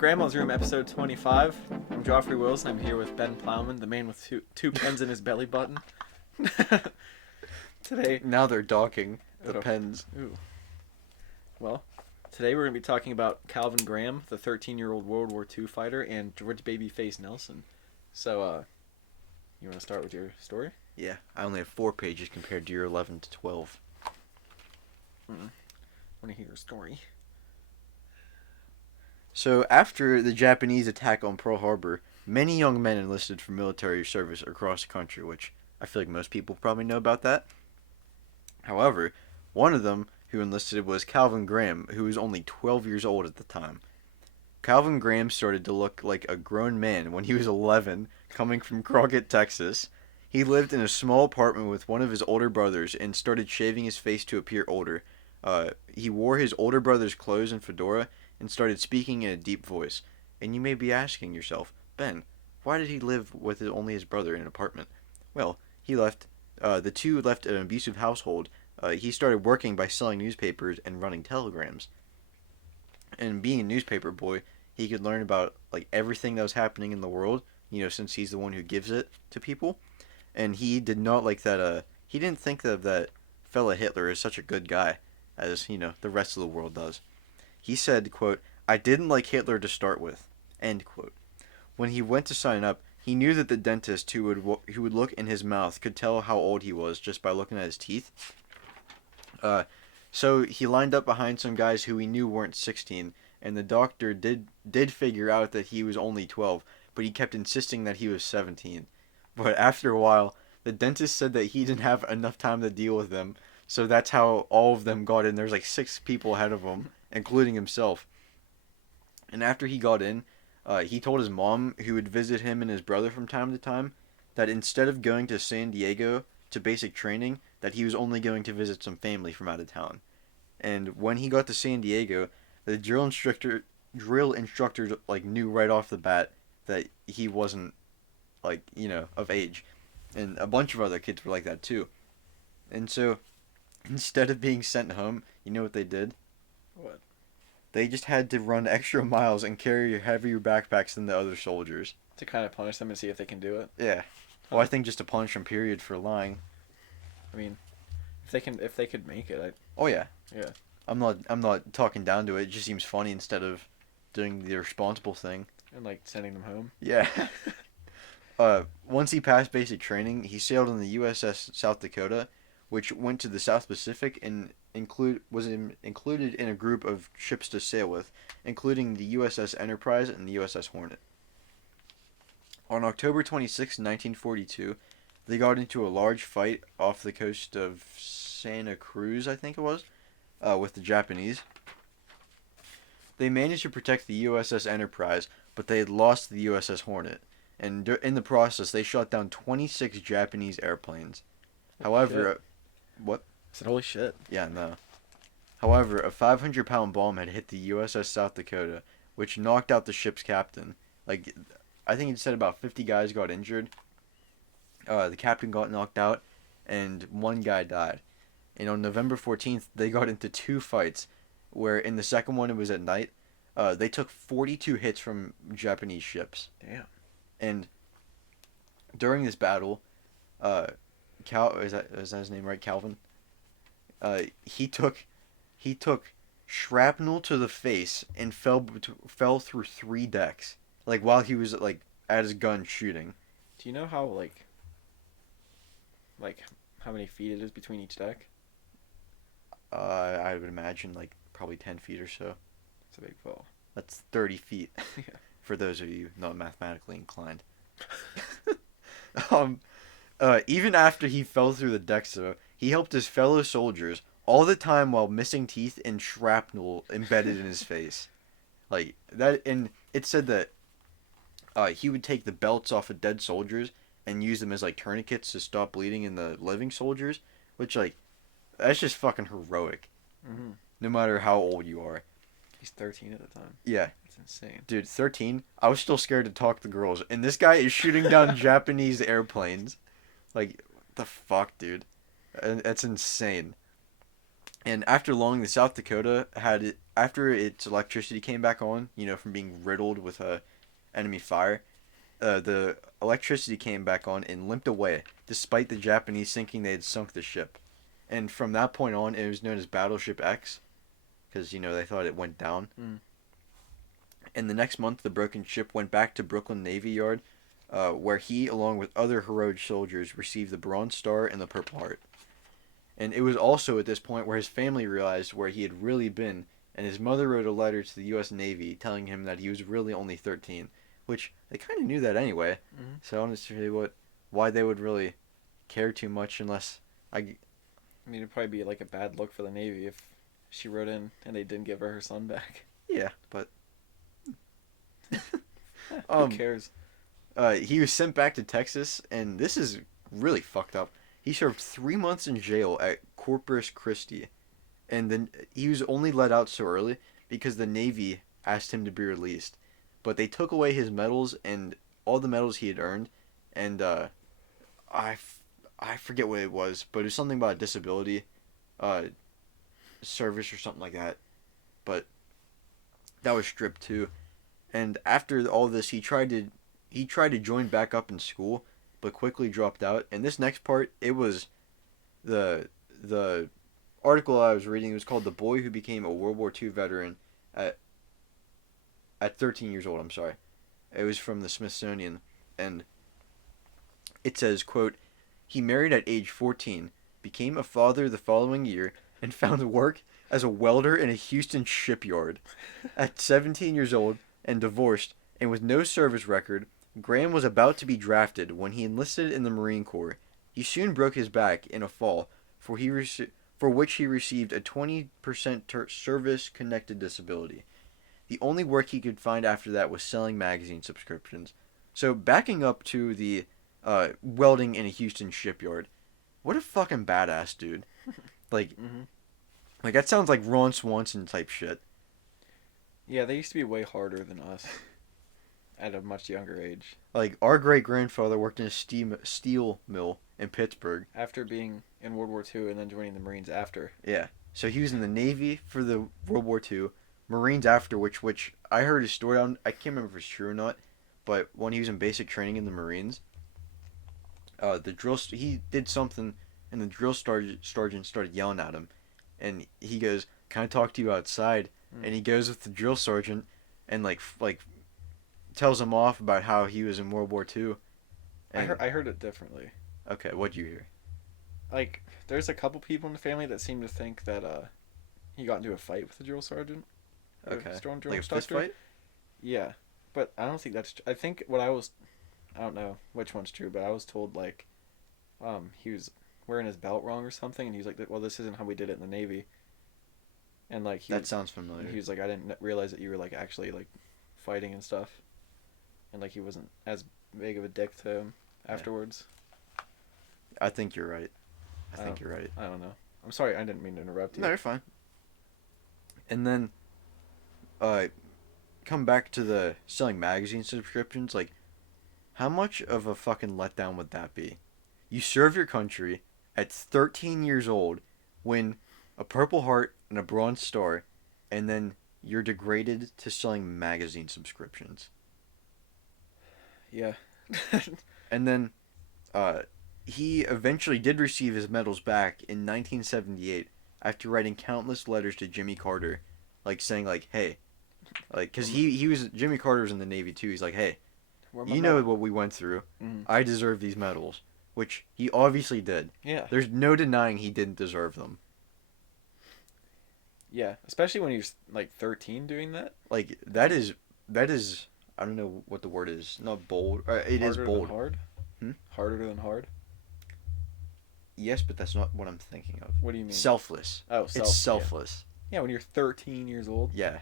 Grandma's Room, episode 25. I'm Joffrey Wills, and I'm here with Ben Plowman, the man with two pens in his belly button. Today, Now they're docking the pens. Ooh. Well, today we're going to be talking about Calvin Graham, the 13-year-old World War II fighter, and George Babyface Nelson. So, you want to start with your story? Yeah, I only have 4 pages compared to your 11 to 12. I want to hear your story. So, after the Japanese attack on Pearl Harbor, many young men enlisted for military service across the country, which I feel like most people probably know about that. However, one of them who enlisted was Calvin Graham, who was only 12 years old at the time. Calvin Graham started to look like a grown man when he was 11, coming from Crockett, Texas. He lived in a small apartment with one of his older brothers and started shaving his face to appear older. He wore his older brother's clothes and fedora and started speaking in a deep voice. And you may be asking yourself, Ben, why did he live with only his brother in an apartment? Well, the two left an abusive household. He started working by selling newspapers and running telegrams. And being a newspaper boy, he could learn about like everything that was happening in the world, since he's the one who gives it to people. And he did not like that, he didn't think that fella Hitler is such a good guy, as, the rest of the world does. He said, quote, "I didn't like Hitler to start with," end quote. When he went to sign up, he knew that the dentist who would look in his mouth could tell how old he was just by looking at his teeth. So he lined up behind some guys who he knew weren't 16, and the doctor did figure out that he was only 12, but he kept insisting that he was 17. But after a while, the dentist said that he didn't have enough time to deal with them, so that's how all of them got in. There's like 6 people ahead of him, including himself. And after he got in, he told his mom, who would visit him and his brother from time to time, that instead of going to San Diego to basic training, that he was only going to visit some family from out of town. And when he got to San Diego, the drill instructor like knew right off the bat that he wasn't of age. And a bunch of other kids were like that too. And so instead of being sent home, you know what they did? What? They just had to run extra miles and carry heavier backpacks than the other soldiers. To kind of punish them and see if they can do it? Yeah. Well, I think just to punish them, period, for lying. I mean, if they could make it, Oh yeah. Yeah. I'm not talking down to it. It just seems funny instead of doing the responsible thing. And sending them home. Yeah. Once he passed basic training, he sailed on the USS South Dakota, which went to the South Pacific and was included in a group of ships to sail with, including the USS Enterprise and the USS Hornet. On October 26, 1942, they got into a large fight off the coast of Santa Cruz, I think it was, with the Japanese. They managed to protect the USS Enterprise, but they had lost the USS Hornet, and in the process, they shot down 26 Japanese airplanes. However, what? I said, holy shit. Yeah, no. However, a 500-pound bomb had hit the USS South Dakota, which knocked out the ship's captain. I think it said about 50 guys got injured. The captain got knocked out, and 1 guy died. And on November 14th, they got into 2 fights, where in the second one it was at night. They took 42 hits from Japanese ships. Damn. And during this battle, is that his name right, Calvin? He took shrapnel to the face and fell through 3 decks, while he was at his gun shooting. Do you know how how many feet it is between each deck? I would imagine probably 10 feet or so. It's a big fall. That's 30 feet. Yeah. For those of you not mathematically inclined. Even after he fell through the decks, though, he helped his fellow soldiers all the time while missing teeth and shrapnel embedded in his face. And it said that he would take the belts off of dead soldiers and use them as tourniquets to stop bleeding in the living soldiers, which that's just fucking heroic. Mm-hmm. No matter how old you are. He's 13 at the time. Yeah. That's insane. Dude, 13? I was still scared to talk to girls, and this guy is shooting down Japanese airplanes. The fuck, dude? That's insane. And after long, the South Dakota after its electricity came back on, from being riddled with enemy fire, the electricity came back on and limped away, despite the Japanese thinking they had sunk the ship. And from that point on, it was known as Battleship X, because they thought it went down. Mm. And the next month, the broken ship went back to Brooklyn Navy Yard, where he, along with other heroic soldiers, received the Bronze Star and the Purple Heart. And it was also at this point where his family realized where he had really been, and his mother wrote a letter to the U.S. Navy telling him that he was really only 13, which they kind of knew that anyway. Mm-hmm. So I don't see why they would really care too much unless I mean, it'd probably be like a bad look for the Navy if she wrote in and they didn't give her son back. Yeah, but Who cares? He was sent back to Texas, and this is really fucked up. He served 3 months in jail at Corpus Christi, and then he was only let out so early because the Navy asked him to be released. But they took away his medals and all the medals he had earned, and I forget what it was, but it was something about disability service or something like that. But that was stripped too. And after all this, he tried to join back up in school, but quickly dropped out. And this next part, it was the article I was reading. It was called "The Boy Who Became a World War II Veteran at 13 years old." I'm sorry. It was from the Smithsonian, and it says, quote, "He married at age 14, became a father the following year, and found work as a welder in a Houston shipyard. At 17 years old and divorced, and with no service record, Graham was about to be drafted when he enlisted in the Marine Corps. He soon broke his back in a fall, for which he received a 20% service-connected disability. The only work he could find after that was selling magazine subscriptions." So backing up to the welding in a Houston shipyard, what a fucking badass dude. Like, Mm-hmm. like that sounds like Ron Swanson type shit. Yeah, they used to be way harder than us at a much younger age. Like, our great-grandfather worked in a steel mill in Pittsburgh. After being in World War II and then joining the Marines after. Yeah. So he was in the Navy for the World War II, Marines after, which I heard his story on. I can't remember if it's true or not, but when he was in basic training in the Marines, he did something, and the drill sergeant started yelling at him, and he goes, "Can I talk to you outside?" And he goes with the drill sergeant, and like tells him off about how he was in World War II. And, I heard it differently. Okay, what'd you hear? Like, there's a couple people in the family that seem to think that he got into a fight with the drill sergeant. Okay, drill like a fist instructor. fight? Yeah, but I don't think that's. I think I don't know which one's true, but I was told like, he was wearing his belt wrong or something, and he was like, "Well, this isn't how we did it in the Navy." And like That sounds familiar. he was like, "I didn't realize that you were like actually like fighting and stuff," and like he wasn't as big of a dick to him afterwards. I think you're right. I think you're right. I don't know. I'm sorry, I didn't mean to interrupt you. No, you're fine. And then, come back to the selling magazine subscriptions. Like, how much of a fucking letdown would that be? You serve your country at 13 years old, win a Purple Heart and a Bronze Star, and then you're degraded to selling magazine subscriptions. Yeah. And then, he eventually did receive his medals back in 1978 after writing countless letters to Jimmy Carter, like saying like, "Hey," like, cause Jimmy Carter was in the Navy too. He's like, "Hey, you know what we went through. Mm. I deserve these medals," which he obviously did. Yeah. There's no denying he didn't deserve them. Yeah, especially when he was like 13 doing that. Like that is I don't know what the word is. Not bold. It is Harder bold. Than hard. Harder than hard. Yes, but that's not what I'm thinking of. What do you mean? Selfless. Oh, It's selfless. Yeah, when you're 13 years old. Yeah.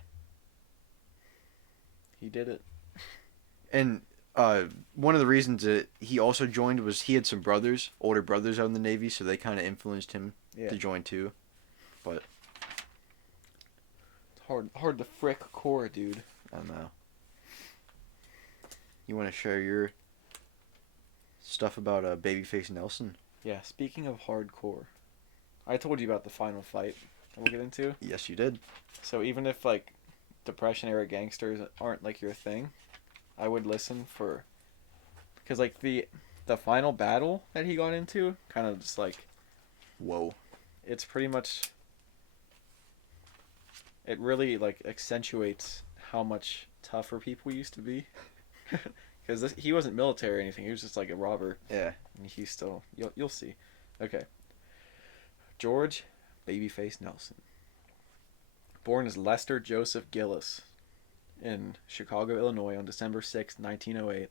He did it. And one of the reasons that he also joined was he had some older brothers out in the Navy, so they kind of influenced him to join too. But it's hard to frick core, dude. I don't know. You want to share your stuff about Babyface Nelson? Yeah, speaking of hardcore, I told you about the final fight we'll get into. Yes, you did. So even if like Depression era gangsters aren't like your thing, I would listen for because like the final battle that he got into kind of just like Whoa. it's pretty much it really like accentuates how much tougher people used to be because he wasn't military or anything. He was just like a robber. Yeah. And he's still you'll see. Okay. George Babyface Nelson. Born as Lester Joseph Gillis in Chicago, Illinois on December 6, 1908.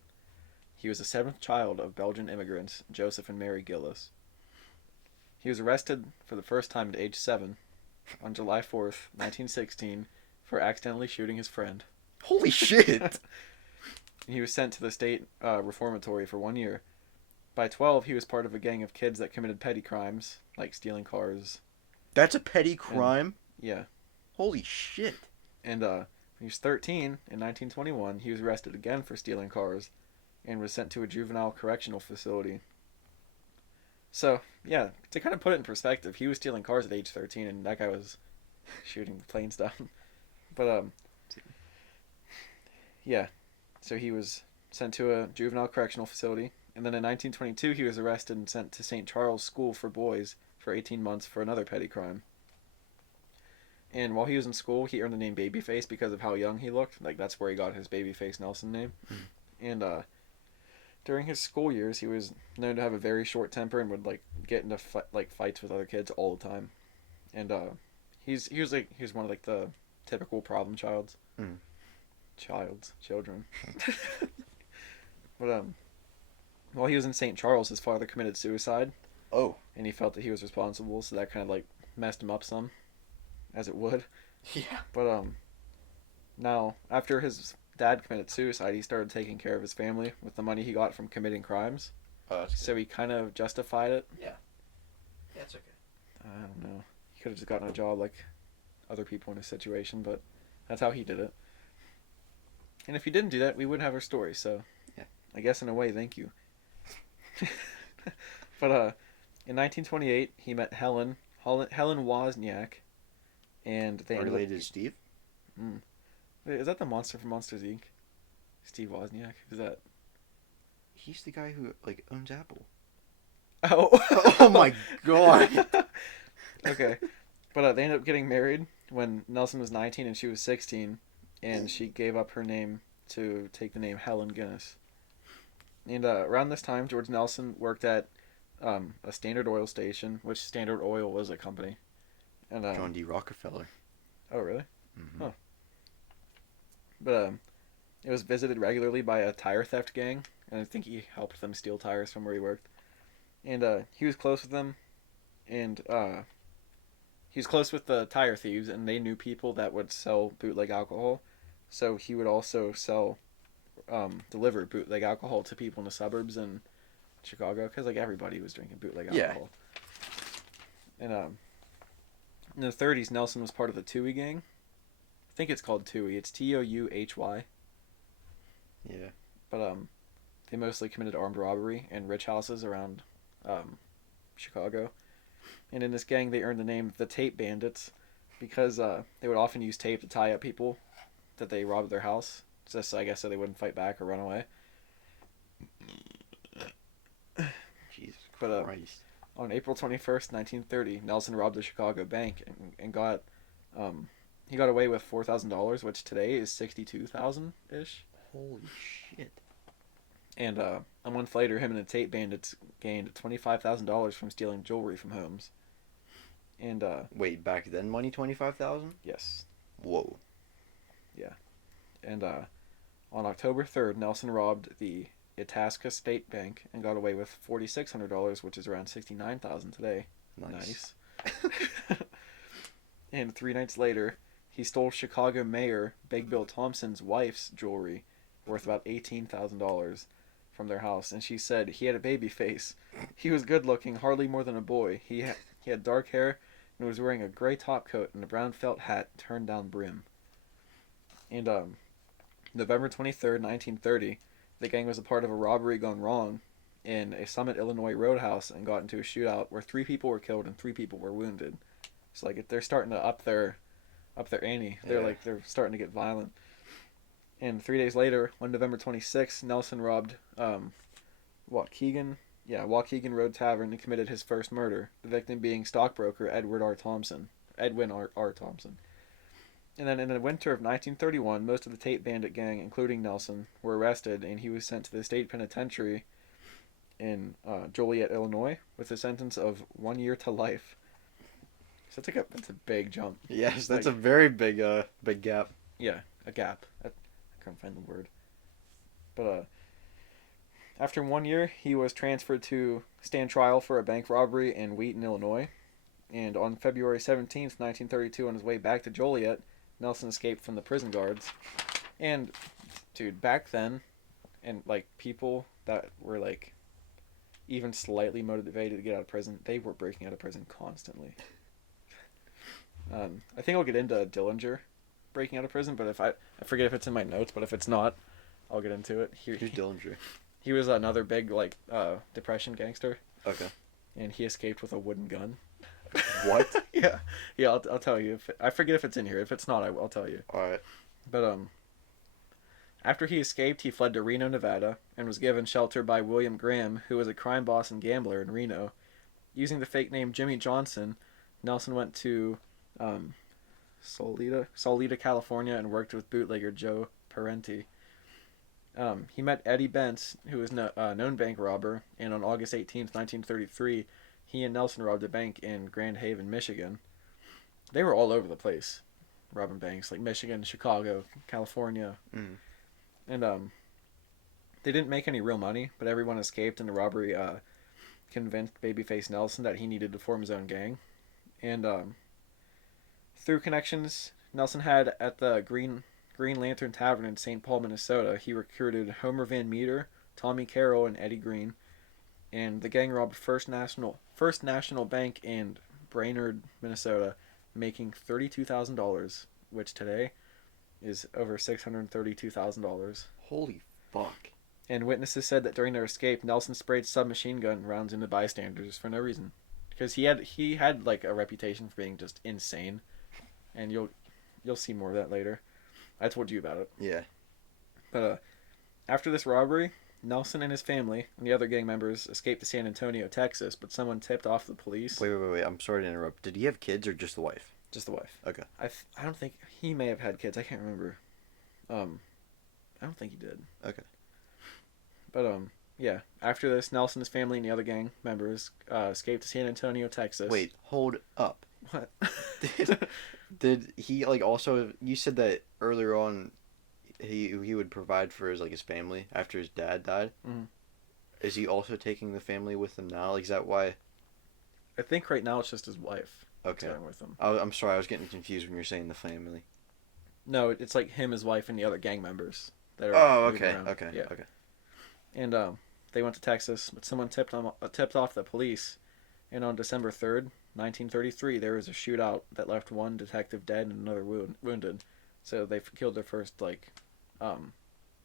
He was the seventh child of Belgian immigrants, Joseph and Mary Gillis. He was arrested for the first time at age 7 on July 4th, 1916 for accidentally shooting his friend. Holy shit! He was sent to the state reformatory for 1 year. By 12, he was part of a gang of kids that committed petty crimes, like stealing cars. That's a petty crime? Yeah. Holy shit. And when he was 13, in 1921, he was arrested again for stealing cars and was sent to a juvenile correctional facility. So, yeah, to kind of put it in perspective, he was stealing cars at age 13 and that guy was shooting planes down. But, yeah, so he was sent to a juvenile correctional facility. And then in 1922, he was arrested and sent to St. Charles School for Boys for 18 months for another petty crime. And while he was in school, he earned the name Babyface because of how young he looked. Like, that's where he got his Babyface Nelson name. And during his school years, he was known to have a very short temper and would, like, get into fights with other kids all the time. And he was one of, like, the typical problem children. But while he was in St. Charles, his father committed suicide. Oh. And he felt that he was responsible, so that kind of, like, messed him up some. As it would. Yeah. But now after his dad committed suicide, he started taking care of his family with the money he got from committing crimes. Oh, that's good. So he kind of justified it. Yeah. Yeah, it's okay. I don't know. He could have just gotten a job like other people in his situation, but that's how he did it. And if he didn't do that, we wouldn't have our story. So yeah, I guess in a way, thank you. But in 1928, he met Helen Wozniak. And they related to Steve? Wait, is that the monster from Monsters Inc? Steve Wozniak? Is that? He's the guy who like owns Apple. Oh. Oh my god. Okay, but they ended up getting married when Nelson was 19 and she was 16, and she gave up her name to take the name Helen Guinness. And around this time, George Nelson worked at a Standard Oil station, which Standard Oil was a company. And, John D. Rockefeller. Oh, really? Mm-hmm. Huh. But it was visited regularly by a tire theft gang, and I think he helped them steal tires from where he worked. And he was close with them, and he was close with the tire thieves, and they knew people that would sell bootleg alcohol. So he would also deliver bootleg alcohol to people in the suburbs in Chicago, because like everybody was drinking bootleg alcohol. Yeah. And in the 30s, Nelson was part of the Touhy gang. I think it's called Touhy. It's Touhy. Yeah. But they mostly committed armed robbery in rich houses around Chicago. And in this gang, they earned the name the Tape Bandits because they would often use tape to tie up people that they robbed their house. Just, I guess, so they wouldn't fight back or run away. Jesus But Christ. on April 21st, 1930, Nelson robbed a Chicago bank and got he got away with $4,000, which today is $62,000-ish. Holy shit. And a month later, him and the Tape Bandits gained $25,000 from stealing jewelry from homes. And wait, back then money 25,000? Yes. Whoa. Yeah. And on October 3rd, Nelson robbed the Itasca State Bank and got away with $4,600, which is around $69,000 today. Nice. And 3 nights later, he stole Chicago Mayor Big Bill Thompson's wife's jewelry, worth about $18,000, from their house. And she said he had a baby face. He was good looking, hardly more than a boy. He had dark hair and was wearing a gray top coat and a brown felt hat turned down brim. And November 23rd, 1930, the gang was a part of a robbery gone wrong in a Summit, Illinois roadhouse and got into a shootout where 3 people were killed and 3 people were wounded. It's like they're starting to up their ante. They're Yeah. like they're starting to get violent. And 3 days later, on November 26th, Nelson robbed Waukegan, Waukegan Road Tavern and committed his first murder. The victim being stockbroker Edwin R. Thompson. And then in the winter of 1931, most of the Tate Bandit gang, including Nelson, were arrested, and he was sent to the state penitentiary in Joliet, Illinois, with a sentence of 1 year to life. So that's a big jump. Yes, that's Like, a very big gap. yeah, a gap. I couldn't find the word. But after 1 year, he was transferred to stand trial for a bank robbery in Wheaton, Illinois. And on February 17th, 1932, on his way back to Joliet, Nelson escaped from the prison guards. And, dude, back then, and like people that were like even slightly motivated to get out of prison, they were breaking out of prison constantly. I think I'll get into Dillinger breaking out of prison, but I forget if it's in my notes, but if it's not, I'll get into it. Who's Dillinger? He was another big like depression gangster, Okay. and he escaped with a wooden gun. What? Yeah, I'll tell you. I forget if it's in here. If it's not, I'll tell you. All right. But after he escaped, he fled to Reno, Nevada, and was given shelter by William Graham, who was a crime boss and gambler in Reno. Using the fake name Jimmy Johnson, Nelson went to Saulita, California, and worked with bootlegger Joe Parenti. He met Eddie Bentz, who was a known bank robber, and on August 18th, 1933, he and Nelson robbed a bank in Grand Haven, Michigan. They were all over the place, robbing banks, like Michigan, Chicago, California. Mm. And they didn't make any real money, but everyone escaped, and the robbery convinced Babyface Nelson that he needed to form his own gang. And through connections Nelson had at the Green Lantern Tavern in St. Paul, Minnesota, he recruited Homer Van Meter, Tommy Carroll, and Eddie Green. And the gang robbed First National Bank in Brainerd, Minnesota, making $32,000, which today is over $632,000. Holy fuck. And witnesses said that during their escape, Nelson sprayed submachine gun rounds into bystanders for no reason, because he had like a reputation for being just insane, and you'll see more of that later. I told you about it. Yeah. But after this robbery, Nelson and his family and the other gang members escaped to San Antonio, Texas, but someone tipped off the police. Wait. I'm sorry to interrupt. Did he have kids or just the wife? Just the wife. Okay. I don't think he may have had kids. I can't remember. I don't think he did. Okay. But yeah. After this, Nelson's family and the other gang members escaped to San Antonio, Texas. Wait, hold up. What? Did he like also? You said that earlier on. He would provide for his family after his dad died. Mm-hmm. Is he also taking the family with him now? Like, is that why? I think right now it's just his wife. Okay. Going with him. I'm sorry, I was getting confused when you're saying the family. No, it's like him, his wife, and the other gang members that are. Oh, moving okay, around. okay, Yeah. okay. And they went to Texas, but someone tipped off the police, and on December 3rd, 1933, there was a shootout that left one detective dead and another wounded. So they killed their first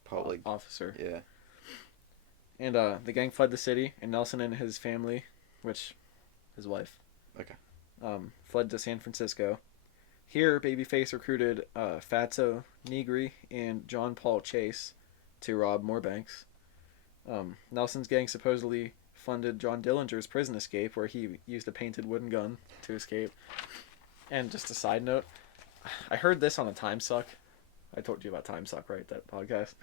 Probably. officer. Yeah. And the gang fled the city, and Nelson and his family, his wife, Okay. fled to San Francisco. Here, Babyface recruited Fatso Negri and John Paul Chase to rob more banks. Nelson's gang supposedly funded John Dillinger's prison escape, where he used a painted wooden gun to escape. And just a side note, I heard this on a Time Suck. I told you about Time Suck, right? That podcast.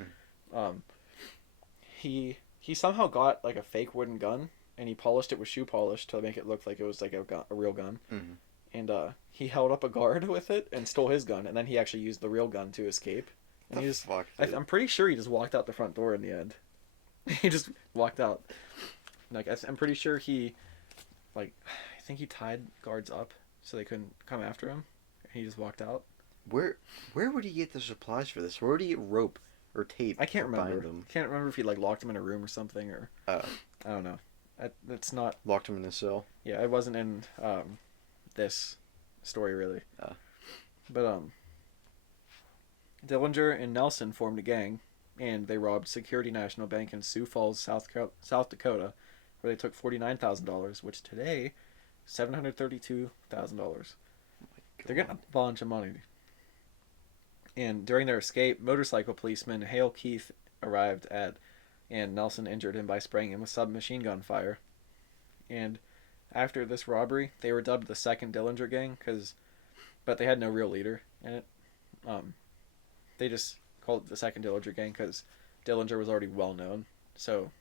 He somehow got like a fake wooden gun, and he polished it with shoe polish to make it look like it was like a real gun. Mm-hmm. And he held up a guard with it and stole his gun, and then he actually used the real gun to escape. And Fuck. I'm pretty sure he just walked out the front door in the end. He just walked out. Like I'm pretty sure I think he tied guards up so they couldn't come after him. He just walked out. Where would he get the supplies for this? Where would he get rope or tape? I can't to remember. bind them? Can't remember if he locked him in a room or something, or I don't know. It's not. Locked him in the cell. Yeah, it wasn't in this story really. But Dillinger and Nelson formed a gang, and they robbed Security National Bank in Sioux Falls, South Dakota, where they took $49,000, which today, $732,000. They're getting a bunch of money. And during their escape, motorcycle policeman Hale Keith arrived at, and Nelson injured him by spraying him with submachine gun fire. And after this robbery, they were dubbed the Second Dillinger Gang, but they had no real leader in it. They just called it the Second Dillinger Gang because Dillinger was already well known, so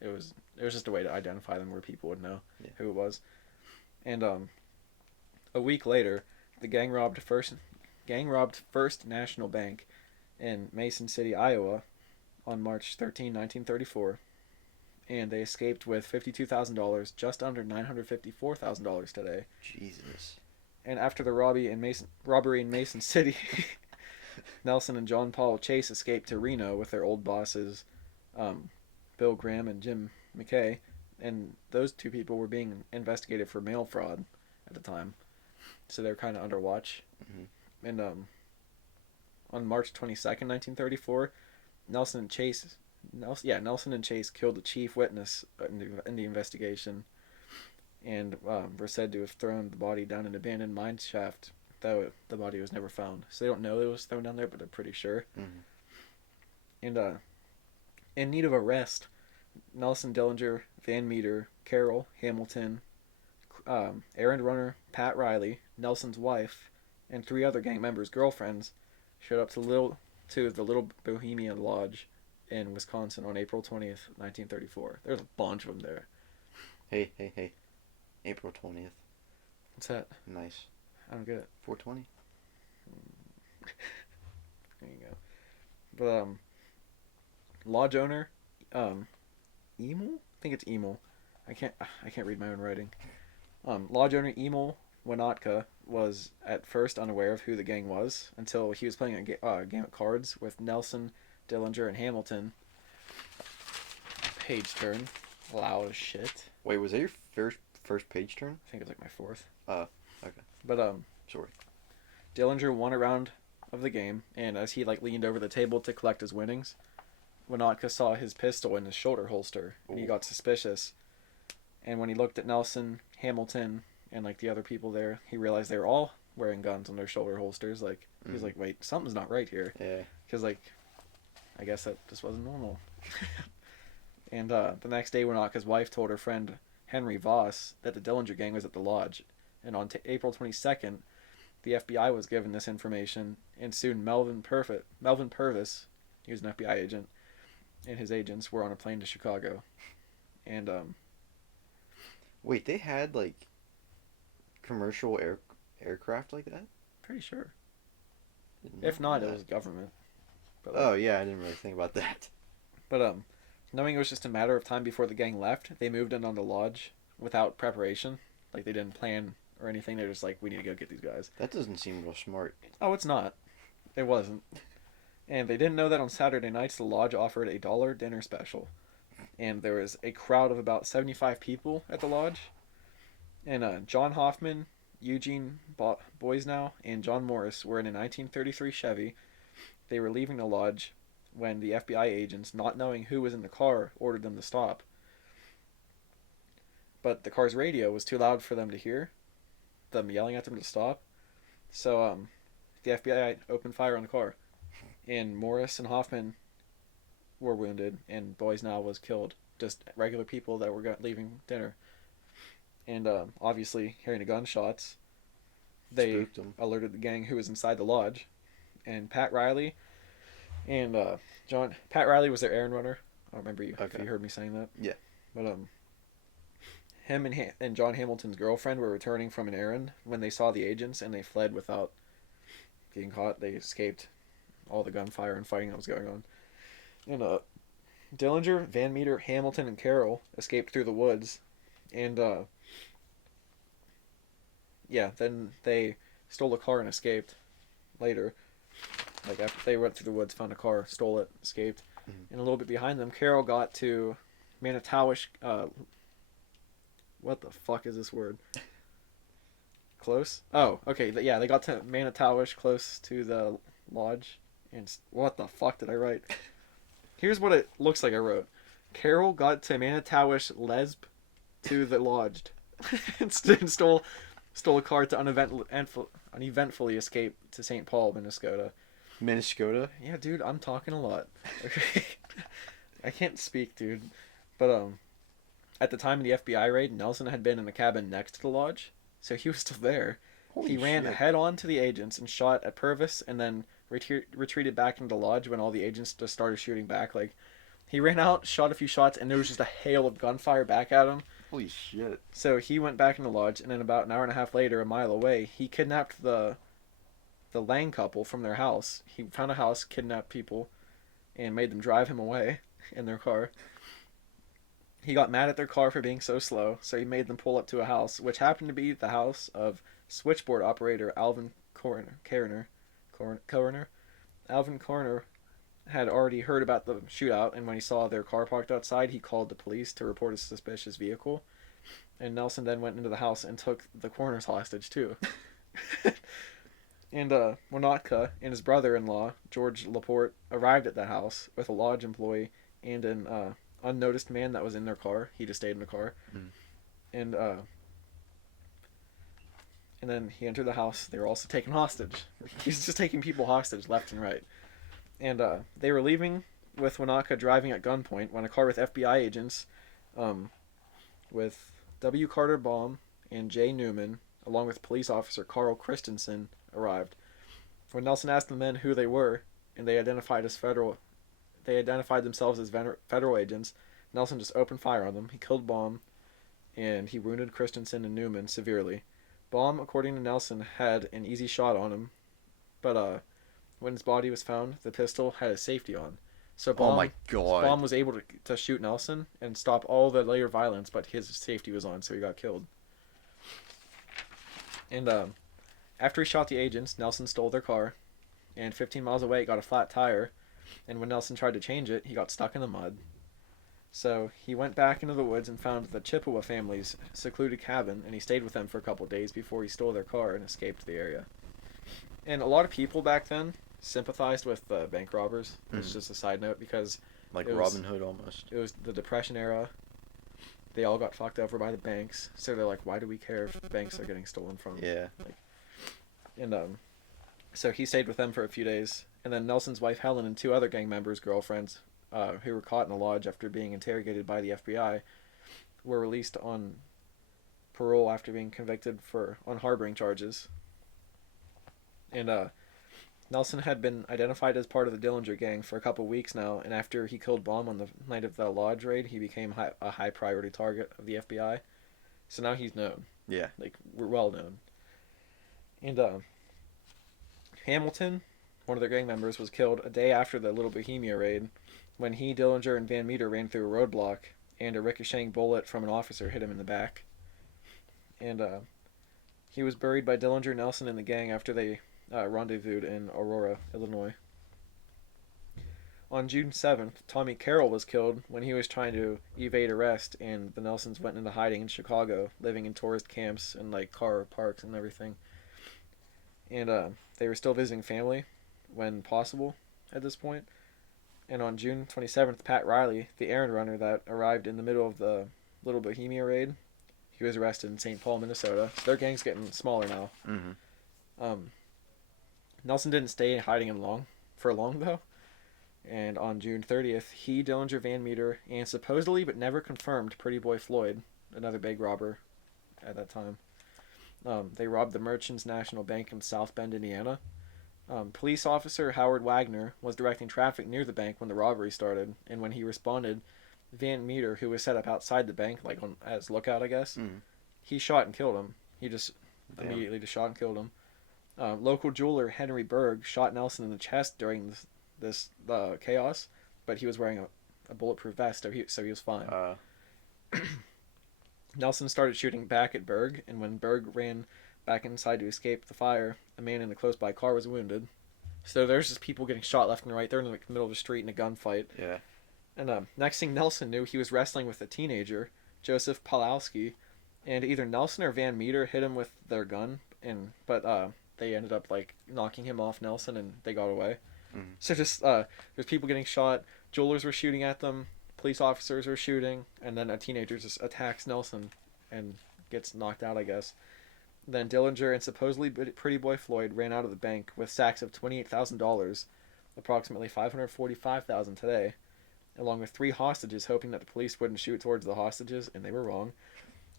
it was just a way to identify them where people would know who it was. And a week later, the gang robbed First National Bank in Mason City, Iowa, on March 13, 1934, and they escaped with $52,000, just under $954,000 today. Jesus. And after the robbery in Mason City, Nelson and John Paul Chase escaped to Reno with their old bosses, Bill Graham and Jim McKay, and those two people were being investigated for mail fraud at the time, so they were kind of under watch. And on March 22nd, 1934, Nelson and Chase killed the chief witness in the investigation, and were said to have thrown the body down an abandoned mine shaft, though the body was never found. So they don't know it was thrown down there, but they're pretty sure. And in need of arrest, Nelson, Dillinger, Van Meter, Carroll, Hamilton, errand runner Pat Riley, Nelson's wife, and 3 other gang members' girlfriends showed up to the Little Bohemia Lodge in Wisconsin on April 20th, 1934. There's a bunch of them there. Hey. April 20th. What's that? Nice. I don't get it. 420? There you go. But lodge owner, Emil? I think it's Emil. I can't read my own writing. Lodge owner Emil Winotka was at first unaware of who the gang was until he was playing a game of cards with Nelson, Dillinger, and Hamilton. Page turn. Loud as shit. Wait, was that your first page turn? I think it was like my 4th. Okay. But sorry. Dillinger won a round of the game, and as he leaned over the table to collect his winnings, Winotka saw his pistol in his shoulder holster, and he got suspicious. And when he looked at Nelson, Hamilton, and the other people there, he realized they were all wearing guns on their shoulder holsters. He was like, wait, something's not right here. Yeah. Because I guess that just wasn't normal. And the next day, Winotka's wife told her friend Henry Voss that the Dillinger gang was at the lodge. And on April 22nd, the FBI was given this information, and soon Melvin Purvis, he was an FBI agent, and his agents were on a plane to Chicago. And wait, they had commercial aircraft like that? Pretty sure. If not, it was government. But yeah, I didn't really think about that. But knowing it was just a matter of time before the gang left, they moved in on the lodge without preparation. They didn't plan or anything. They're just we need to go get these guys. That doesn't seem real smart. Oh, it's not. It wasn't. And they didn't know that on Saturday nights the lodge offered a $1 dinner special. And there was a crowd of about 75 people at the lodge. And John Hoffman, Eugene Boisnow, and John Morris were in a 1933 Chevy. They were leaving the lodge when the FBI agents, not knowing who was in the car, ordered them to stop. But the car's radio was too loud for them to hear, them yelling at them to stop. So the FBI opened fire on the car. And Morris and Hoffman were wounded, and Boisnow was killed. Just regular people that were leaving dinner. And obviously, hearing the gunshots, they alerted the gang who was inside the lodge. And Pat Riley and Pat Riley was their errand runner. I don't remember if you heard me saying that. Yeah. But him and John Hamilton's girlfriend were returning from an errand when they saw the agents, and they fled without getting caught. They escaped all the gunfire and fighting that was going on. And Dillinger, Van Meter, Hamilton, and Carroll escaped through the woods. And then they stole a car and escaped later. After they went through the woods, found a car, stole it, escaped. And a little bit behind them, Carroll got to Manitowish. What the fuck is this word? Close? Oh, okay. Yeah, they got to Manitowish, close to the lodge. And what the fuck did I write? Here's what it looks like I wrote. Carroll got to Manitowish Lesb to the lodge and stole stole a car to uneventfully escape to St. Paul, Minnesota. Minnesota. Yeah, dude, I'm talking a lot. Okay. I can't speak, dude. But at the time of the FBI raid, Nelson had been in the cabin next to the lodge, so he was still there. Holy He ran shit. head on to the agents and shot at Purvis, and then retreated back into the lodge when all the agents just started shooting back. Like, he ran out, shot a few shots, and there was just a hail of gunfire back at him. Holy shit. So he went back in the lodge, and then about an hour and a half later, a mile away, he kidnapped the Lang couple from their house. He found a house, kidnapped people, and made them drive him away in their car. He got mad at their car for being so slow, so he made them pull up to a house, which happened to be the house of switchboard operator Alvin Coroner. Alvin Coroner had already heard about the shootout, and when he saw their car parked outside, he called the police to report a suspicious vehicle. And Nelson then went into the house and took the coroner's hostage, too. And Winotka and his brother-in-law, George Laporte, arrived at the house with a lodge employee and an unnoticed man that was in their car. He just stayed in the car. Mm. And then he entered the house. They were also taken hostage. He's just taking people hostage left and right. And they were leaving with Winotka driving at gunpoint when a car with FBI agents, with W. Carter Baum and J. Newman, along with police officer Carl Christensen, arrived. When Nelson asked the men who they were, and they identified themselves as federal agents, Nelson just opened fire on them. He killed Baum, and he wounded Christensen and Newman severely. Baum, according to Nelson, had an easy shot on him, but when his body was found, the pistol had a safety on. So Baum, Oh my god. Baum was able to shoot Nelson and stop all the later violence, but his safety was on, so he got killed. And after he shot the agents, Nelson stole their car, and 15 miles away it got a flat tire, and when Nelson tried to change it, he got stuck in the mud. So he went back into the woods and found the Chippewa family's secluded cabin, and he stayed with them for a couple of days before he stole their car and escaped the area. And a lot of people back then sympathized with the bank robbers. It's just a side note because Like it was- Robin Hood almost. it was the Depression era. They all got fucked over by the banks, so they're like, why do we care if banks are getting stolen from? Yeah. And so he stayed with them for a few days, and then Nelson's wife Helen and two other gang members' girlfriends, who were caught in the lodge after being interrogated by the FBI, were released on parole after being convicted on harboring charges. And Nelson had been identified as part of the Dillinger gang for a couple weeks now, and after he killed Baum on the night of the lodge raid, he became a high priority target of the FBI. So now he's known. Yeah. Like, we're well known. And Hamilton, one of their gang members, was killed a day after the Little Bohemia raid when he, Dillinger, and Van Meter ran through a roadblock and a ricocheting bullet from an officer hit him in the back. And he was buried by Dillinger, Nelson, and the gang after they rendezvoused in Aurora, Illinois. On June 7th, Tommy Carroll was killed when he was trying to evade arrest, and the Nelsons went into hiding in Chicago, living in tourist camps and like car parks and everything. And they were still visiting family when possible at this point. And on June 27th, Pat Riley, the errand runner that arrived in the middle of the Little Bohemia raid, he was arrested in St. Paul, Minnesota. So their gang's getting smaller now. Mm-hmm. Nelson didn't stay hiding for long though. And on June 30th, he, Dillinger, Van Meter, and supposedly but never confirmed Pretty Boy Floyd, another big robber at that time, they robbed the Merchants National Bank in South Bend, Indiana. Police officer Howard Wagner was directing traffic near the bank when the robbery started, and when he responded, Van Meter, who was set up outside the bank, like as lookout, I guess, he shot and killed him. He just immediately just shot and killed him. Local jeweler Henry Berg shot Nelson in the chest during this chaos, but he was wearing a bulletproof vest, so he was fine. Nelson started shooting back at Berg, and when Berg ran back inside to escape the fire, a man in a close-by car was wounded. So there's just people getting shot left and right. They're in the middle of the street in a gunfight. Yeah. And next thing Nelson knew, he was wrestling with a teenager, Joseph Palowski, and either Nelson or Van Meter hit him with their gun, but they ended up like knocking him off Nelson, and they got away. Mm-hmm. So just there's people getting shot. Jewelers were shooting at them. Police officers were shooting, and then a teenager just attacks Nelson and gets knocked out, I guess. Then Dillinger and supposedly Pretty Boy Floyd ran out of the bank with sacks of $28,000, approximately $545,000 today, along with 3 hostages, hoping that the police wouldn't shoot towards the hostages, and they were wrong.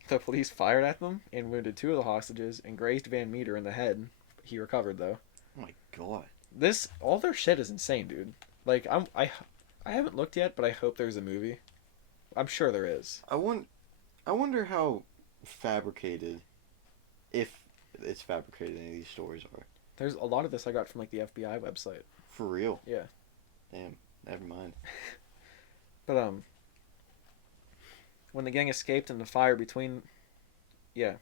The police fired at them and wounded 2 of the hostages and grazed Van Meter in the head. He recovered though. Oh my god. All their shit is insane, dude. Like I haven't looked yet, but I hope there's a movie. I'm sure there is. I wonder how fabricated, if it's fabricated, any of these stories are. There's a lot of this I got from like the FBI website. For real? Yeah. Damn. Never mind. But when the gang escaped and the fire between them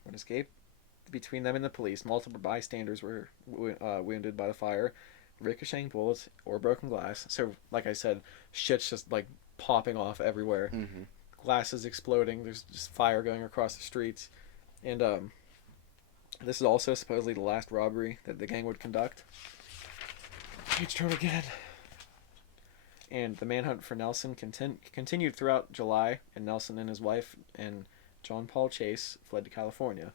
and the police, multiple bystanders were wounded by the fire, ricocheting bullets or broken glass. So, like I said, shit's just like popping off everywhere. Mm-hmm. Glasses exploding. There's just fire going across the streets, and this is also supposedly the last robbery that the gang would conduct. Page turn again. And the manhunt for Nelson continued throughout July, and Nelson and his wife and John Paul Chase fled to California.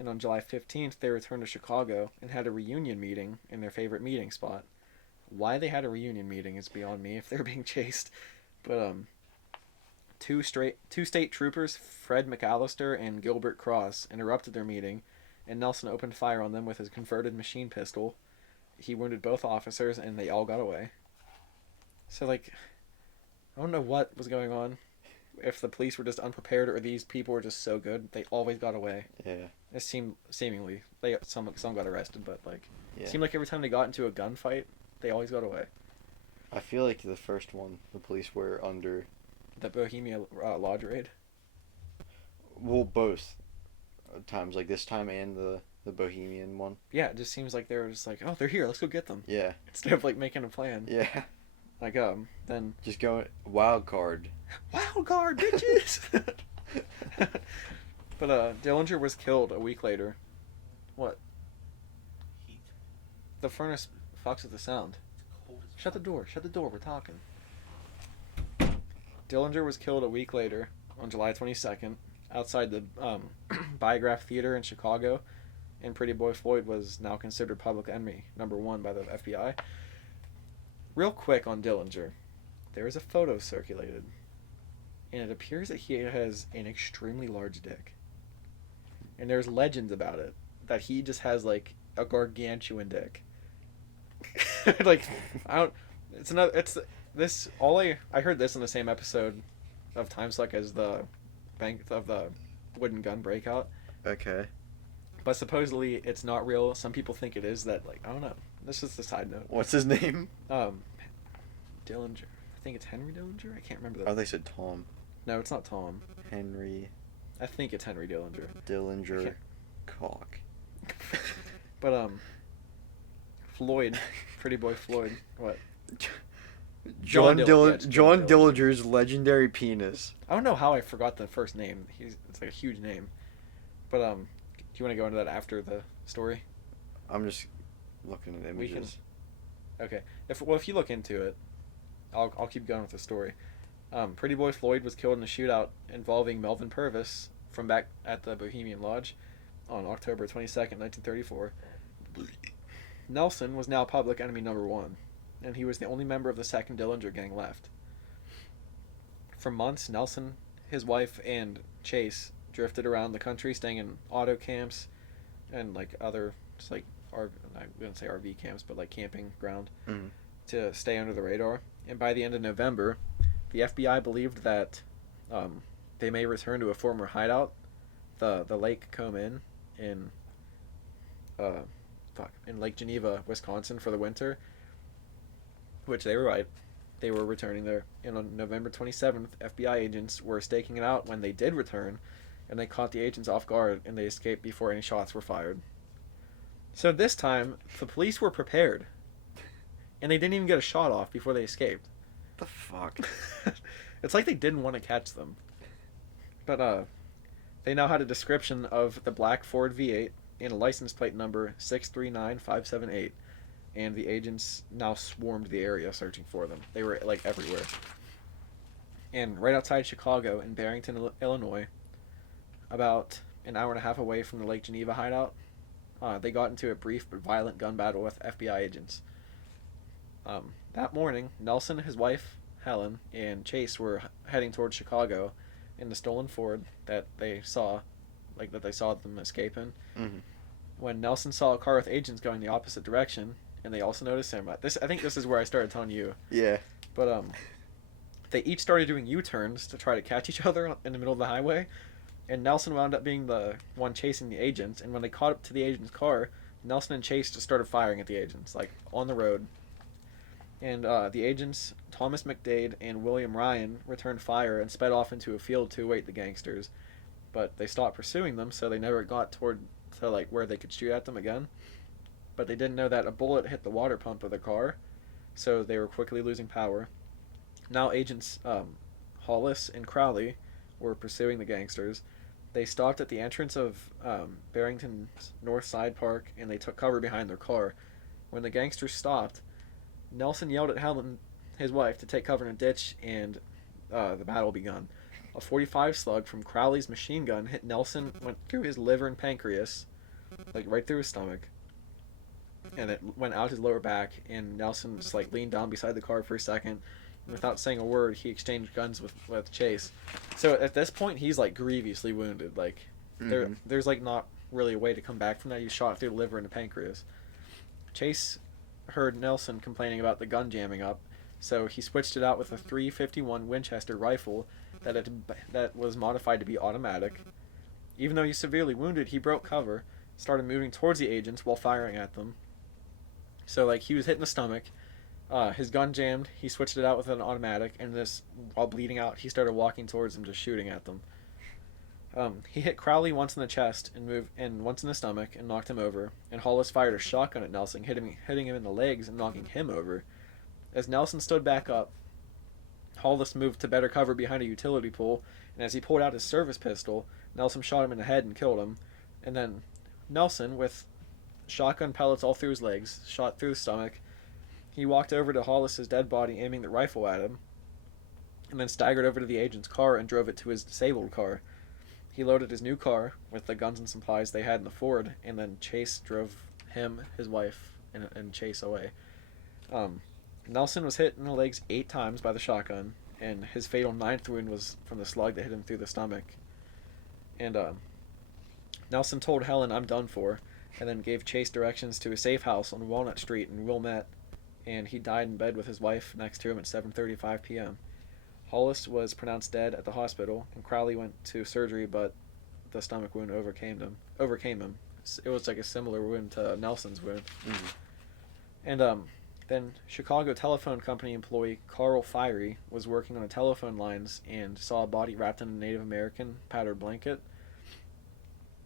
And on July 15th, they returned to Chicago and had a reunion meeting in their favorite meeting spot. Why they had a reunion meeting is beyond me if they're being chased. But two state troopers, Fred McAllister and Gilbert Cross, interrupted their meeting, and Nelson opened fire on them with his converted machine pistol. He wounded both officers, and they all got away. So, like, I don't know what was going on. If the police were just unprepared or these people were just so good, they always got away. Yeah. It seemed seemingly some got arrested, but like Yeah. it seemed like every time they got into a gunfight, they always got away. I feel like the first one, the police were under. The Bohemia Lodge raid. Well, both times, like this time and the Bohemian one. Yeah, it just seems like they were just like, oh, they're here, let's go get them. Yeah. Instead of like making a plan. Yeah. Like then Just going wild card. wild card, bitches. But Dillinger was killed a week later. What? Heat. The furnace fucks with the sound. It's cold as Shut the fuck. door. Shut the door. We're talking. Dillinger was killed a week later, on July 22nd, outside the Biograph Theater in Chicago, and Pretty Boy Floyd was now considered public enemy #1 by the FBI. Real quick on Dillinger, there is a photo circulated, and it appears that he has an extremely large dick. And there's legends about it, that he just has like a gargantuan dick. Like, I don't. It's another. It's this. I heard this in the same episode of Time Suck as the bank of the wooden gun breakout. Okay. But supposedly it's not real. Some people think it is. That, like, I don't know. This is the side note. What's his name? Dillinger. I think it's Henry Dillinger. I can't remember that. Oh, they said Tom. No, it's not Tom. Henry I think it's Henry Dillinger. Dillinger Okay. Cock. But Floyd, Pretty Boy Floyd. What? John Dillinger. Dillinger's legendary penis. I don't know how I forgot the first name. It's like a huge name. But do you want to go into that after the story? I'm just looking at We can- images. Okay. If you look into it, I'll keep going with the story. Pretty Boy Floyd was killed in a shootout involving Melvin Purvis from back at the Bohemian Lodge on October 22nd, 1934. Nelson was now public enemy #1, and he was the only member of the second Dillinger gang left. For months, Nelson, his wife, and Chase drifted around the country, staying in auto camps and like other, just like I wouldn't say RV camps, but like camping ground Mhm. to stay under the radar. And by the end of November, the FBI believed that they may return to a former hideout, the Lake Combe Inn in Lake Geneva, Wisconsin, for the winter. Which they were right. They were returning there. And on November 27th, FBI agents were staking it out when they did return, and they caught the agents off guard, and they escaped before any shots were fired. So this time, the police were prepared, and they didn't even get a shot off before they escaped. The fuck? It's like they didn't want to catch them. But they now had a description of the black Ford V8 and a license plate number 639578, and the agents now swarmed the area searching for them. They were like everywhere. And right outside Chicago in Barrington, Illinois, about an hour and a half away from the Lake Geneva hideout. They got into a brief but violent gun battle with FBI agents. That morning, Nelson, his wife, Helen, and Chase were heading towards Chicago in the stolen Ford that they saw them escape in. Mm-hmm. When Nelson saw a car with agents going the opposite direction, and they also noticed him. I think this is where I started telling you. Yeah. But they each started doing U-turns to try to catch each other in the middle of the highway, and Nelson wound up being the one chasing the agents. And when they caught up to the agent's car, Nelson and Chase just started firing at the agents, like on the road. And the agents, Thomas McDade and William Ryan, returned fire and sped off into a field to await the gangsters. But they stopped pursuing them, so they never got to like where they could shoot at them again. But they didn't know that a bullet hit the water pump of the car, so they were quickly losing power. Now agents Hollis and Crowley were pursuing the gangsters. They stopped at the entrance of Barrington's North Side Park, and they took cover behind their car. When the gangsters stopped, Nelson yelled at Helen, his wife, to take cover in a ditch, and the battle begun. A .45 slug from Crowley's machine gun hit Nelson, went through his liver and pancreas, like right through his stomach, and it went out his lower back, and Nelson just like leaned down beside the car for a second, and without saying a word, he exchanged guns with Chase. So at this point, he's like grievously wounded. Like there's like not really a way to come back from that. He shot through the liver and the pancreas. Chase heard Nelson complaining about the gun jamming up, so he switched it out with a .351 Winchester rifle that was modified to be automatic. Even though he's severely wounded, he broke cover, started moving towards the agents while firing at them. So like he was hit in the stomach, his gun jammed, he switched it out with an automatic, and while bleeding out, he started walking towards them, just shooting at them. He hit Crowley once in the chest and once in the stomach and knocked him over, and Hollis fired a shotgun at Nelson, hitting him in the legs and knocking him over. As Nelson stood back up, Hollis moved to better cover behind a utility pole, and as he pulled out his service pistol, Nelson shot him in the head and killed him. And then Nelson, with shotgun pellets all through his legs, shot through the stomach, he walked over to Hollis's dead body, aiming the rifle at him, and then staggered over to the agent's car and drove it to his disabled car. He loaded his new car with the guns and supplies they had in the Ford, and then Chase drove him, his wife, and Chase away. Nelson was hit in the legs 8 times by the shotgun, and his fatal 9th wound was from the slug that hit him through the stomach. And Nelson told Helen, "I'm done for," and then gave Chase directions to a safe house on Walnut Street in Wilmette, and he died in bed with his wife next to him at 7:35 p.m. Hollis was pronounced dead at the hospital, and Crowley went to surgery, but the stomach wound overcame him. It was like a similar wound to Nelson's wound. Mm-hmm. And then Chicago Telephone Company employee Carl Fiery was working on the telephone lines and saw a body wrapped in a Native American powdered blanket.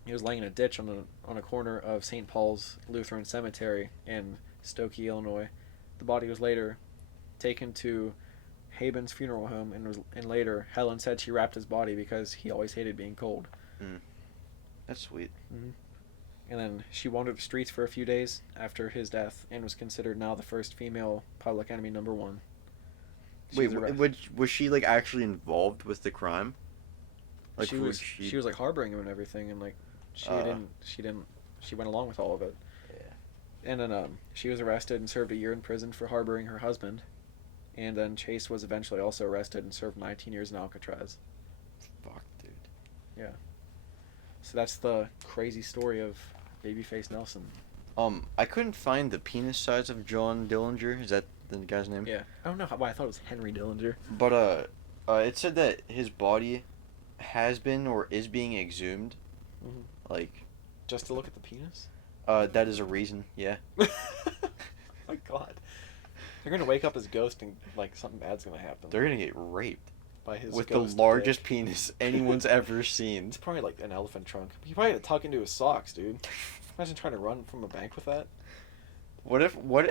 He was laying in a ditch on a corner of St. Paul's Lutheran Cemetery in Stokey, Illinois. The body was later taken to Haben's funeral home, and later Helen said she wrapped his body because he always hated being cold. That's sweet. Mm-hmm. And then she wandered the streets for a few days after his death and was considered now the first female public enemy #1. Was she like actually involved with the crime? Like she was like harboring him and everything, and like she went along with all of it. Yeah. And then she was arrested and served a year in prison for harboring her husband. And then Chase was eventually also arrested and served 19 years in Alcatraz. Fuck, dude. Yeah. So that's the crazy story of Babyface Nelson. I couldn't find the penis size of John Dillinger. Is that the guy's name? Yeah. I don't know why I thought it was Henry Dillinger. But it said that his body has been or is being exhumed. Mm-hmm. Like, just to look at the penis? That is a reason. Yeah. My God. They're gonna wake up as ghost and like something bad's gonna happen. They're gonna get raped by his with ghost the largest dick. penis anyone's ever seen. It's probably like an elephant trunk. He probably had to tuck into his socks, dude. Imagine trying to run from a bank with that.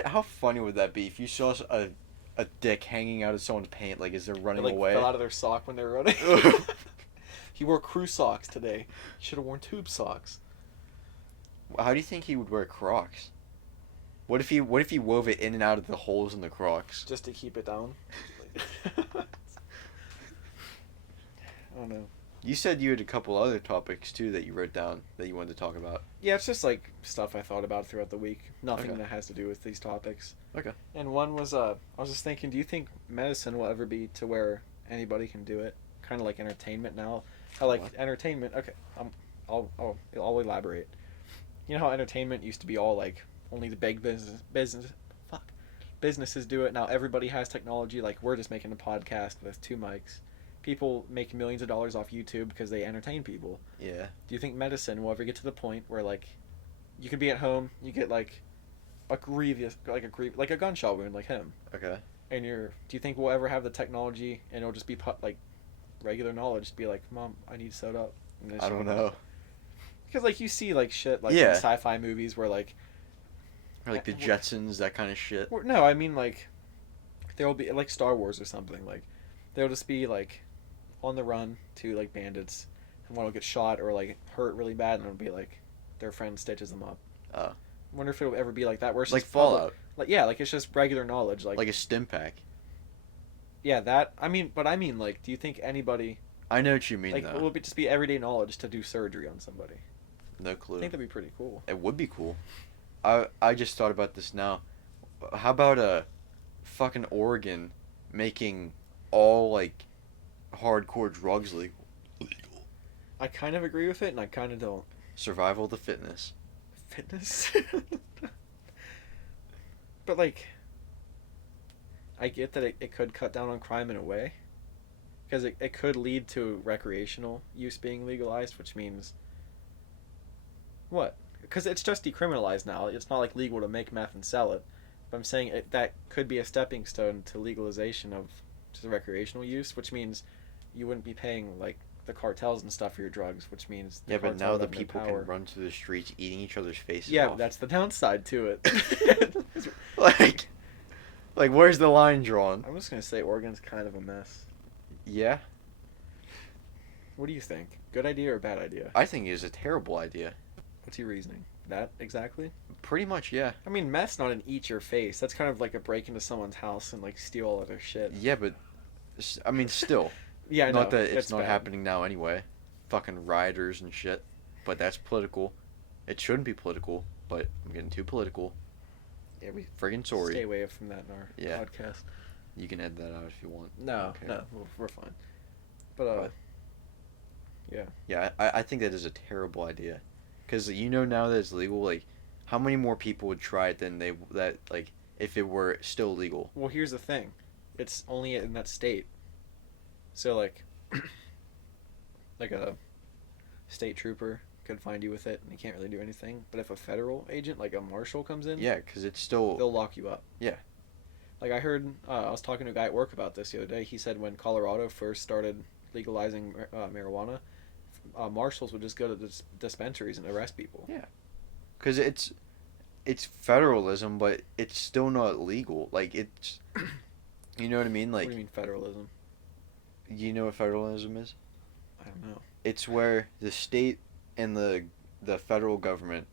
How funny would that be if you saw a dick hanging out of someone's pants, like as they're running away? Fell out of their sock when they were running. He wore crew socks today. He should have worn tube socks. How do you think he would wear Crocs? What if he wove it in and out of the holes in the Crocs? Just to keep it down. I don't know. You said you had a couple other topics too that you wrote down that you wanted to talk about. Yeah, it's just like stuff I thought about throughout the week. Nothing Okay. that has to do with these topics. Okay. And one was I was just thinking, do you think medicine will ever be to where anybody can do it? Kind of like entertainment now. How like What? entertainment. Okay, I'll elaborate. You know how entertainment used to be all like only the big businesses do it. Now everybody has technology. Like we're just making a podcast with two mics. People make millions of dollars off YouTube because they entertain people. Yeah. Do you think medicine will ever get to the point where like you could be at home, you get like like a gunshot wound like him, Okay. and do you think we'll ever have the technology and it'll just be like regular knowledge to be like, Mom, I need sewed up. I don't know. Because like you see like shit like Yeah. in sci-fi movies where like Or like the Jetsons, that kind of shit. no, I mean like there will be like Star Wars or something, like they'll just be like on the run to like bandits, and one will get shot or like hurt really bad, and it'll be like their friend stitches them up. Oh. I wonder if it'll ever be like that, where it's Like just Fallout. like yeah, like it's just regular knowledge, Like a stim pack. yeah, that I mean, but I mean like, do you think anybody I know what you mean like though. will it just be everyday knowledge to do surgery on somebody? No I clue. think that'd be pretty cool. It would be cool. I just thought about this now. How about fucking Oregon making all like hardcore drugs legal? I kind of agree with it, and I kind of don't. Survival of the fitness. Fitness. But like, I get that it could cut down on crime in a way, because it could lead to recreational use being legalized, which means what? Because it's just decriminalized now. It's not like legal to make meth and sell it. But I'm saying that could be a stepping stone to legalization of just recreational use, which means you wouldn't be paying like the cartels and stuff for your drugs, which means Yeah, but cartel now would the have no people power. can run through the streets eating each other's faces Yeah, off. that's the downside to it. like, like where's the line drawn? I'm just gonna say Oregon's kind of a mess. Yeah, What do you think? Good idea or bad idea? I think it is a terrible idea. What's your reasoning? That exactly? Pretty much, yeah. I mean, meth's not an eat your face. That's kind of like a break into someone's house and like steal all of their shit. Yeah, but I mean, still. Yeah, I know. Not that it's not bad. happening now anyway. Fucking rioters and shit. But that's political. It shouldn't be political, but I'm getting too political. Yeah, we Friggin' sorry. stay away from that in our Yeah. podcast. You can edit that out if you want. No, Okay. no, we're fine. But yeah. Yeah, I think that is a terrible idea. Because you know now that it's legal, like, how many more people would try it than like, if it were still legal? Well, here's the thing. It's only in that state. So like, like a state trooper could find you with it, and they can't really do anything. But if a federal agent, like a marshal, comes in, Yeah, because it's still... they'll lock you up. Yeah. Like I heard, I was talking to a guy at work about this the other day. He said when Colorado first started legalizing marijuana, marshals would just go to dispensaries and arrest people. Yeah. Because it's federalism, but it's still not legal. Like, it's... You know what I mean? Like, What do you mean federalism? you know what federalism is? I don't know. It's where the state and the federal government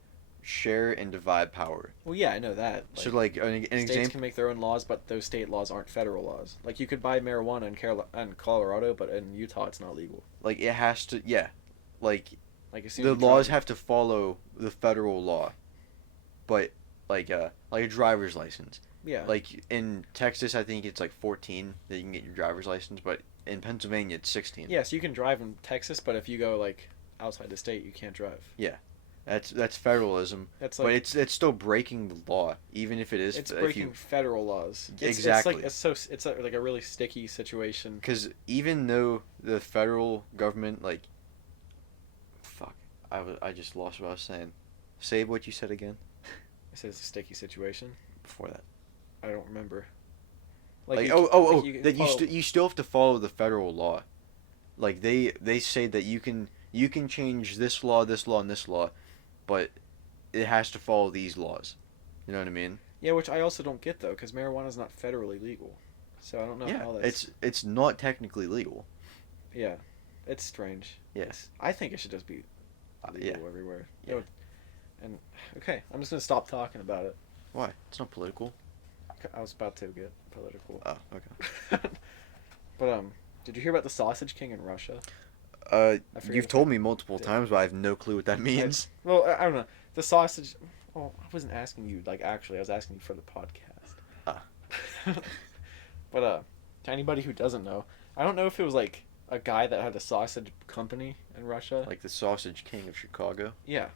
share and divide power. Well, yeah, I know that. So, like, an states example... can make their own laws, but those state laws aren't federal laws. Like you could buy marijuana in Colorado, but in Utah it's not legal. Like, it has to... Yeah. Like, Like as soon the as you laws try- have to follow the federal law. But, like a driver's license. Yeah. Like, in Texas, I think it's, like, 14 that you can get your driver's license, but in Pennsylvania, it's 16. Yeah, so you can drive in Texas, but if you go like outside the state, you can't drive. That's federalism. That's But like it's still breaking the law, even if it is... it's if breaking you... federal laws. Exactly. It's like a really sticky situation. Because even though the federal government, like... Fuck. I just lost what I was saying. Say what you said again It says a sticky situation. before that. I don't remember. Like, you can that follow- you still have to follow the federal law. Like, they say that you can change this law, and this law, but it has to follow these laws. You know what I mean? Yeah, which I also don't get though, because marijuana is not federally legal, so I don't know how that's. It's not technically legal. Yeah, it's strange. Yes. I think it should just be legal Yeah. everywhere. Yeah. You know, and okay, I'm just gonna stop talking about it. Why? It's not political. I was about to get political. Oh, okay. But did you hear about the Sausage King in Russia? I forget You've if told me multiple did. times, but I have no clue what that means. I don't know. The sausage. Oh, I wasn't asking you. Like, actually, I was asking you for the podcast. Ah. But to anybody who doesn't know, I don't know if it was like a guy that had a sausage company in Russia. Like the Sausage King of Chicago. Yeah.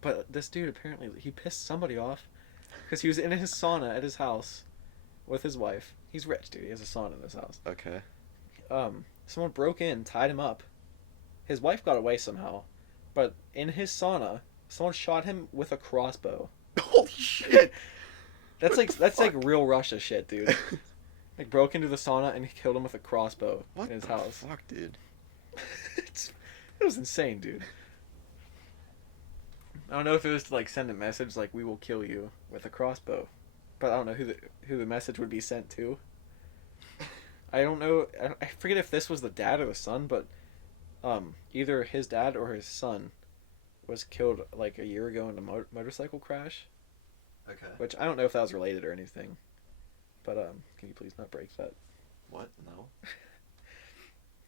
But this dude apparently he pissed somebody off because he was in his sauna at his house with his wife. He's rich, dude. He has a sauna in his house. Okay. Someone broke in, tied him up. His wife got away somehow, but in his sauna, someone shot him with a crossbow. Holy shit! That's like real Russia shit, dude. Like broke into the sauna and killed him with a crossbow What in his the house. fuck, dude? It was insane, dude. I don't know if it was to like send a message like "We will kill you" with a crossbow, but I don't know who the message would be sent to. I don't know. I forget if this was the dad or the son, but either his dad or his son was killed like a year ago in a motorcycle crash. Okay. Which I don't know if that was related or anything, but can you please not break that? What? No.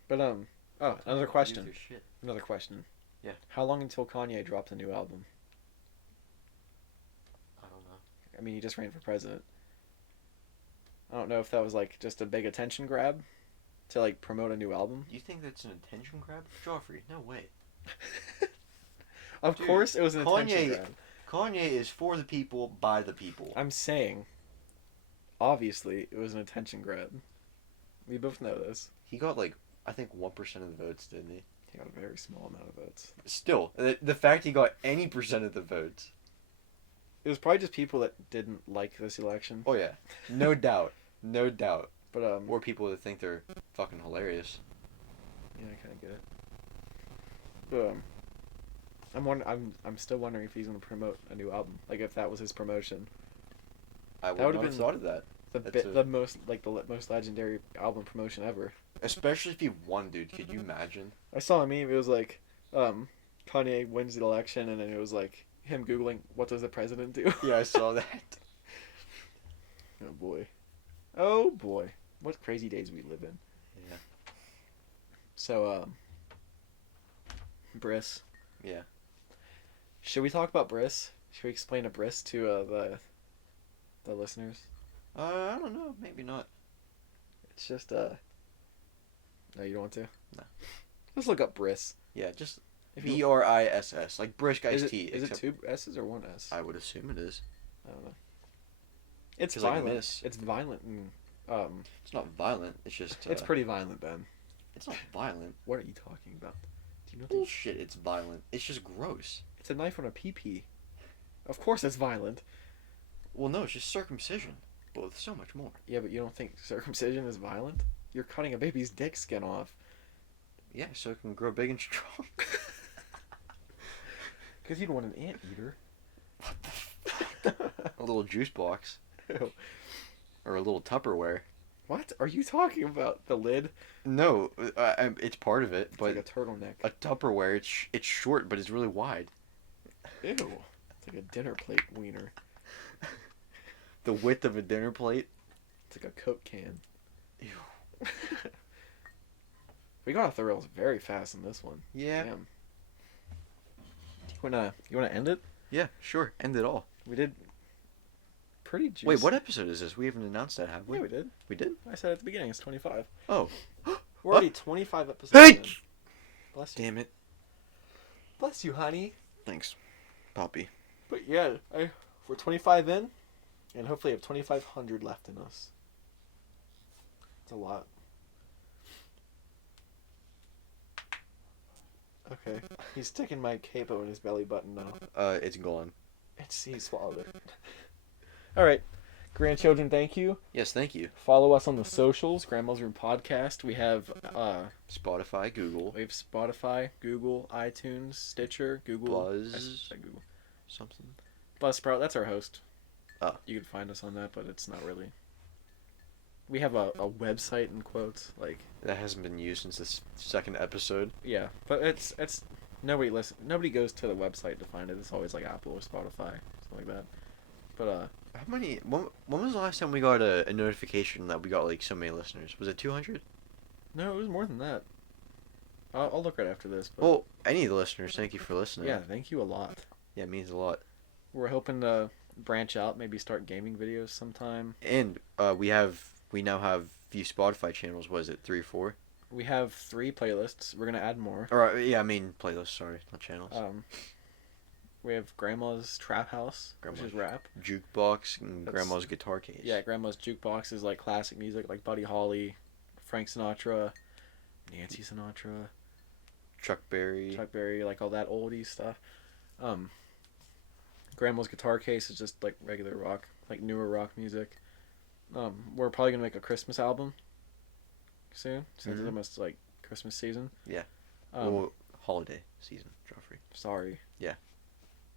But oh, another question. Use your shit. Another question. Yeah. How long until Kanye drops a new album? I don't know. I mean, he just ran for president. I don't know if that was like just a big attention grab to like promote a new album. You think that's an attention grab? Joffrey, no way. Of Dude, course it was an attention Kanye- grab. Kanye is for the people, by the people. I'm saying, obviously, it was an attention grab. We both know this. He got like, I think 1% of the votes, didn't he? He got a very small amount of votes. Still, the fact he got any percent of the votes. It was probably just people that didn't like this election. Oh yeah, no doubt, no doubt. But Or people that think they're fucking hilarious. yeah, I kind of get it. But I'm still wondering if he's gonna promote a new album. Like if that was his promotion. I would would've not have been thought of that. The most most legendary album promotion ever. Especially if he won, dude. Could you imagine? I saw a meme. It was like, Kanye wins the election, and then it was like him googling what does the president do. Yeah, I saw that. Oh boy, oh boy, what crazy days we live in. Yeah. So Briss. Yeah. Should we talk about Briss? Should we explain a Briss to the listeners? I don't know. Maybe not. It's just No, you don't want to? No. Let's look up Briss. Yeah, just If you- BRISS, like brisk Is iced it, tea. is it except two S's or one S? I would assume it is. I don't know. It's 'Cause, like, violent. miss. It's violent and It's not violent. It's just. it's pretty violent, Ben. It's not violent. What are you talking about? Do you know Bullshit. It's violent. It's just gross. it's a knife on a PP. Of course it's violent. Well, no, it's just circumcision, but with so much more. Yeah, but you don't think circumcision is violent? You're cutting a baby's dick skin off. Yeah, so it can grow big and strong. Because you don't want an anteater. A little juice box. Ew. Or a little Tupperware. What are you talking about? The lid? No, it's part of it, It's but like a turtleneck. a Tupperware, it's short, but it's really wide. Ew. It's like a dinner plate wiener. The width of a dinner plate. It's like a Coke can. Ew. We got off the rails very fast in this one. Yeah. Damn. You wanna end it? Yeah, sure. End it all. We did pretty juicy. Wait, what episode is this? We haven't announced that, have we? Yeah, we did. We did? I said at the beginning it's 25. Oh. We're already 25 episodes Hey! in. Bless you. Damn it. Bless you, honey. Thanks, Poppy. But yeah, we're 25 in, and hopefully have 2,500 left in us. It's a lot. Okay. He's sticking my capo in his belly button now. It's gone. He swallowed it. Alright. Grandchildren, thank you. Yes, thank you. Follow us on the socials, Grandma's Room Podcast. We have Spotify, Google, we have Spotify, Google, iTunes, Stitcher, Google. Buzz. I said Google. something. Buzzsprout, that's our host. Oh. You can find us on that, but it's not really. We have a website in quotes, like That hasn't been used since this second episode. yeah, but it's nobody goes to the website to find it. It's always like Apple or Spotify, something like that. But How many? When was the last time we got a notification that we got like so many listeners? Was it 200? no, it was more than that. I'll look right after this. But Well, any of the listeners, thank you for listening. yeah, thank you a lot. Yeah, it means a lot. We're hoping to branch out, maybe start gaming videos sometime. And we now have a few Spotify channels. Was it 3 or 4? We have 3 playlists. We're gonna add more. Or yeah, I mean playlists. Sorry, not channels. We have Grandma's Trap House, which is rap. Jukebox and That's- Grandma's guitar case. Yeah, Grandma's Jukebox is like classic music, like Buddy Holly, Frank Sinatra, Nancy Sinatra, Chuck Berry. Chuck Berry, like all that oldie stuff. Grandma's Guitar Case is just like regular rock, like newer rock music. We're probably gonna make a Christmas album soon, since it's almost like Christmas season. Yeah. Um, Holiday season, Joffrey. Sorry. Yeah.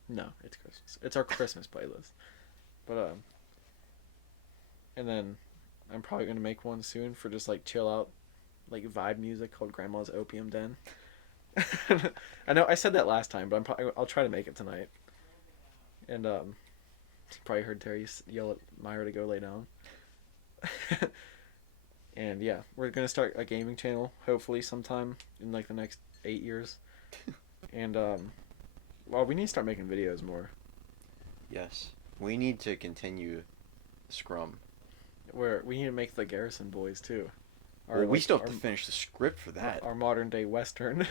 No, it's Christmas. It's our Christmas playlist. But and then I'm probably gonna make one soon for just like chill out, like vibe music called Grandma's Opium Den. I know I said that last time, but I'll try to make it tonight. And probably heard Terry yell at Myra to go lay down. And yeah, we're gonna start a gaming channel hopefully sometime in like the next 8 years. And well, we need to start making videos more. Yes. We need to continue Scrum. Where we need to make the Garrison Boys too. Well, we still have to finish the script for that. Our modern day Western.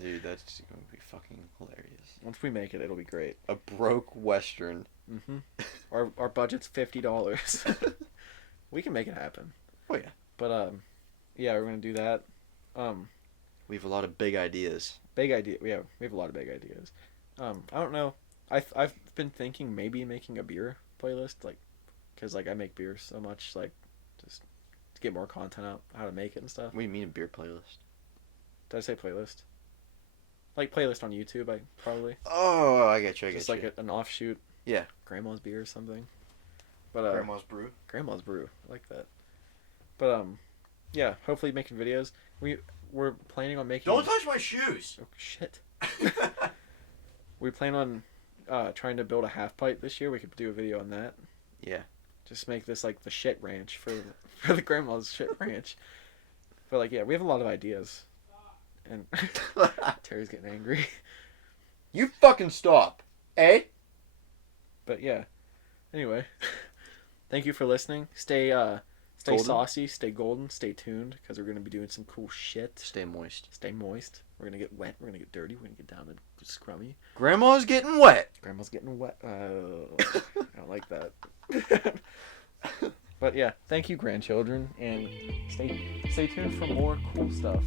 Dude, that's going to be fucking hilarious. Once we make it, it'll be great. A broke Western. Mm-hmm. Our budget's $50. We can make it happen. Oh, yeah. But yeah, we're gonna do that. We have a lot of big ideas. Big idea. Yeah, we have a lot of big ideas. I don't know. I've been thinking maybe making a beer playlist, like, cause like I make beer so much, like, just to get more content out, how to make it and stuff. What do you mean a beer playlist? Did I say playlist? Like playlist on YouTube, probably. Oh, I get you. Just like an offshoot. Yeah. Grandma's beer or something. But Grandma's brew. Grandma's brew. I like that. But yeah. Hopefully making videos. We're planning on making. Don't touch my shoes. Oh shit. We plan on trying to build a half pipe this year. We could do a video on that. Yeah. Just make this like the shit ranch for the Grandma's shit ranch. But like, yeah, we have a lot of ideas. And Terry's getting angry. You fucking stop, eh? But yeah. Anyway, thank you for listening. Stay Golden. saucy, stay golden, stay tuned, because we're gonna be doing some cool shit. Stay moist. Stay moist. We're gonna get wet. We're gonna get dirty. We're gonna get down and scrummy. Grandma's getting wet. Grandma's getting wet. I don't like that. But yeah, thank you, grandchildren, and stay tuned for more cool stuff.